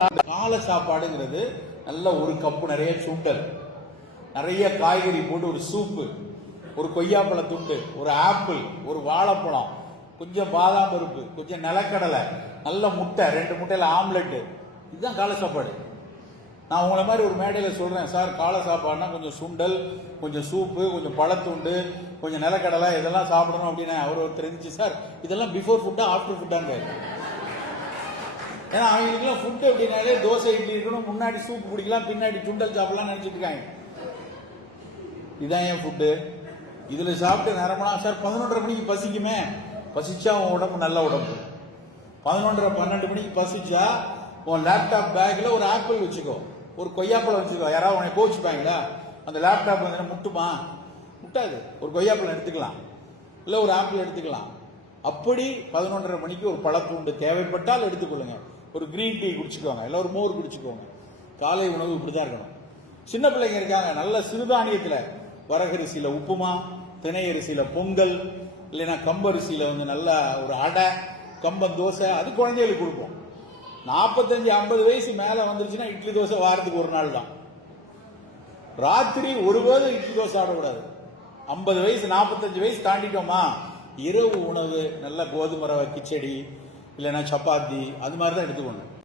காலை சாப்பாடுங்கிறது நல்ல ஒரு கப்பு நிறைய சுண்டல். நிறைய காய்கறி போட்டு ஒரு சூப்பு ஒரு கொய்யாப்பழ துண்டு ஒரு ஆப்பிள் ஒரு வாழைப்பழம் கொஞ்சம் பாதாம் பருப்பு கொஞ்சம் நிலக்கடலை நல்ல முட்டை ரெண்டு முட்டையில் ஆம்லெட்டு. இதுதான் காலை சாப்பாடு. நான் உங்களை மாதிரி ஒரு மேடையில் சொல்கிறேன் சார் காலை சாப்பாடுனா கொஞ்சம் சுண்டல் கொஞ்சம் சூப்பு கொஞ்சம் பழத்துண்டு கொஞ்சம் நிலக்கடலை இதெல்லாம் சாப்பிடணும் அப்படின்னு அவர் ஒருத்தர் சார் இதெல்லாம் பிஃபோர் ஃபுட்டா ஆஃப்டர் ஃபுட்டாங்க ஏன்னா அவங்களுக்குலாம் ஃபுட்டு அப்படின்னாலே தோசை இட்லி இருக்கணும். முன்னாடி சூப் குடிக்கலாம் பின்னாடி சுண்டல் சாப்பிடலாம் நினச்சிட்டு இருக்காங்க. இதான் ஏன் ஃபுட்டு இதில் சாப்பிட்டு நேரம்னா சார் பதினொன்றரை மணிக்கு பசிக்குமே. பசிச்சா உன் உடம்பு நல்ல உடம்பு. பதினொன்றரை பன்னெண்டு மணிக்கு பசிச்சா உன் லேப்டாப் பேக்கில் ஒரு ஆப்பிள் வச்சுக்கோ. ஒரு கொய்யாப்பழம் வச்சுக்கோ. யாராவது உனக்கு கோச்சுப்பாங்களா அந்த லேப்டாப் வந்து முட்டுமா? முட்டாது. ஒரு கொய்யாப்பழம் எடுத்துக்கலாம். இல்லை ஒரு ஆப்பிள் எடுத்துக்கலாம். அப்படி பதினொன்றரை மணிக்கு ஒரு பழத்துண்டு தேவைப்பட்டால் எடுத்துக்கொள்ளுங்க. ஒரு கிரீன் டீ குடிச்சுக்கோங்க. இல்லை ஒரு மோர் குடிச்சுக்கோங்க. காலை உணவு இப்படி தான் இருக்கணும். சின்ன பிள்ளைங்க இருக்காங்க. நல்ல சிறுதானியத்தில் வரகரிசியில் உப்புமா திணையரிசியில் பொங்கல் இல்லைன்னா கம்பரிசியில் வந்து நல்ல ஒரு அடை கம்பம் தோசை அது குழந்தைகளுக்கு கொடுப்போம். நாற்பத்தஞ்சு ஐம்பது வயசு மேலே வந்துருச்சுன்னா இட்லி தோசை வாரத்துக்கு ஒரு நாள் தான். ராத்திரி ஒருபோதும் இட்லி தோசை ஆடக்கூடாது ஐம்பது வயசு நாற்பத்தஞ்சு வயசு தாண்டிட்டோமா? இரவு உணவு நல்ல கோதுமரவை கிச்சடி இல்லைன்னா சப்பாத்தி அது மாதிரி தான் எடுத்துக்கணும்